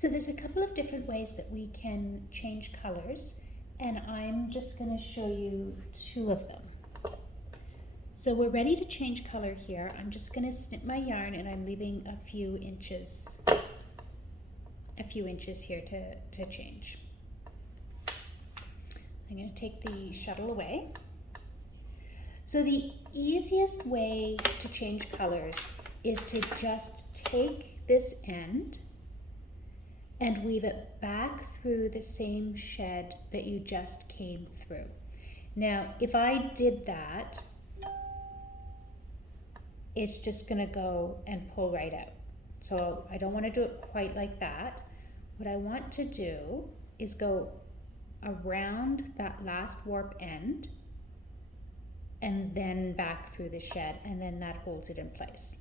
So there's a couple of different ways that we can change colors, and I'm just going to show you two of them. So we're ready to change color here. I'm just going to snip my yarn, and I'm leaving a few inches here to change. I'm going to take the shuttle away. So the easiest way to change colors is to just take this end and weave it back through the same shed that you just came through. Now, if I did that, it's just gonna go and pull right out. So I don't wanna do it quite like that. What I want to do is go around that last warp end and then back through the shed, and then that holds it in place.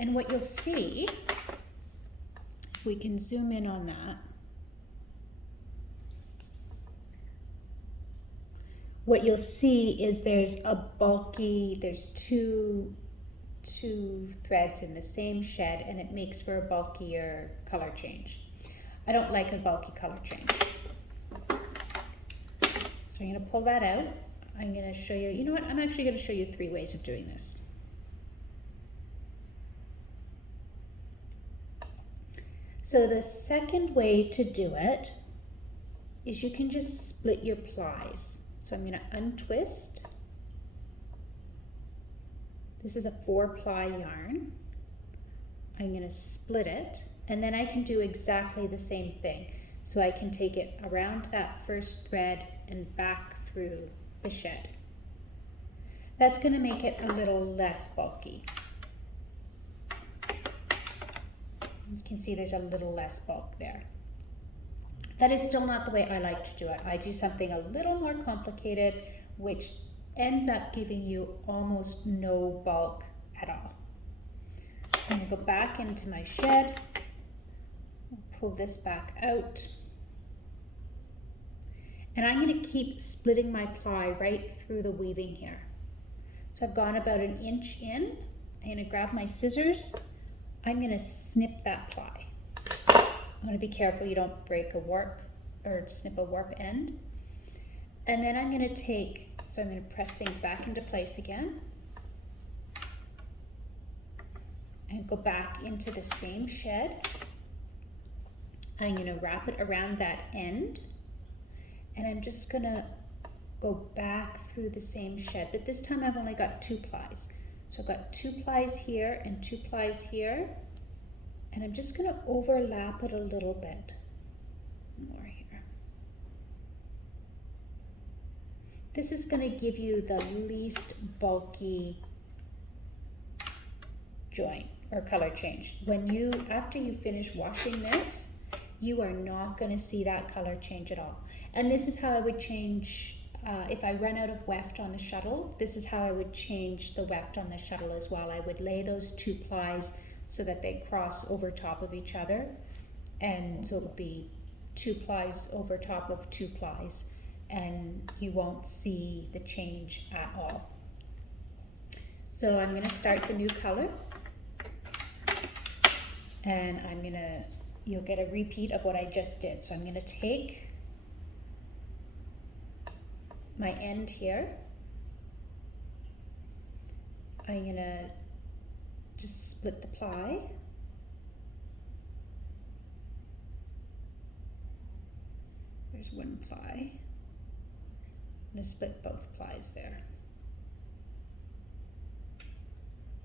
And what you'll see, if we can zoom in on that, what you'll see is there's two threads in the same shed, and it makes for a bulkier color change. I don't like a bulky color change. So I'm going to pull that out. I'm going to show you, you know what, I'm actually going to show you 3 ways of doing this. So the second way to do it is you can just split your plies. So I'm going to untwist. This is a 4-ply yarn. I'm going to split it, and then I can do exactly the same thing. So I can take it around that first thread and back through the shed. That's going to make it a little less bulky. You can see there's a little less bulk there. That is still not the way I like to do it. I do something a little more complicated, which ends up giving you almost no bulk at all. I'm going to go back into my shed, pull this back out, and I'm going to keep splitting my ply right through the weaving here. So I've gone about 1 inch in. I'm going to grab my scissors. I'm going to snip that ply. I want to be careful you don't break a warp or snip a warp end. And then I'm going to take, so I'm going to press things back into place again and go back into the same shed. I'm going to wrap it around that end, and I'm just going to go back through the same shed, but this time I've only got 2 plies. So I've got 2 plies here and 2 plies here, and I'm just going to overlap it a little bit more here. This is going to give you the least bulky joint or color change. After you finish washing this, you are not going to see that color change at all. And this is how I would change. If I run out of weft on the shuttle, this is how I would change the weft on the shuttle as well. I would lay those 2 plies so that they cross over top of each other. And so it would be 2 plies over top of 2 plies, and you won't see the change at all. So I'm going to start the new color, and you'll get a repeat of what I just did. So I'm going to take my end here. I'm going to just split the ply. There's 1 ply. I'm going to split both plies there.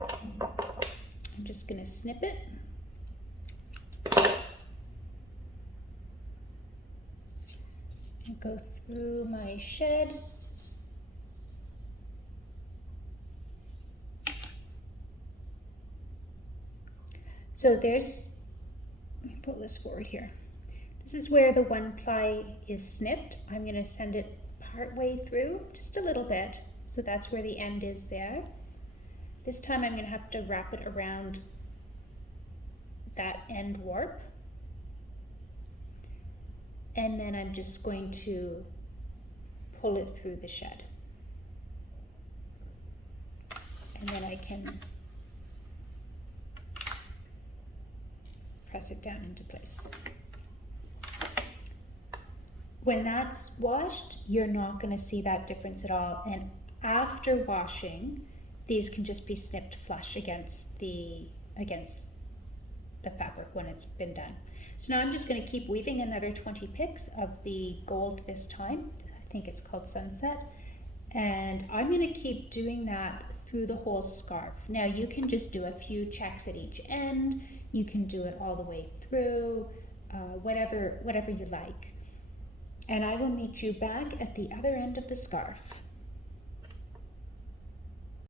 I'm just going to snip it. And go through my shed. So let me pull this forward here. This is where the 1 ply is snipped. I'm going to send it part way through, just a little bit. So that's where the end is there. This time I'm going to have to wrap it around that end warp. And then I'm just going to pull it through the shed. And then I can press it down into place. When that's washed, you're not going to see that difference at all. And after washing, these can just be snipped flush against the fabric when it's been done. So now I'm just going to keep weaving another 20 picks of the gold this time. I think it's called Sunset. And I'm going to keep doing that through the whole scarf. Now you can just do a few checks at each end. You can do it all the way through, whatever you like. And I will meet you back at the other end of the scarf.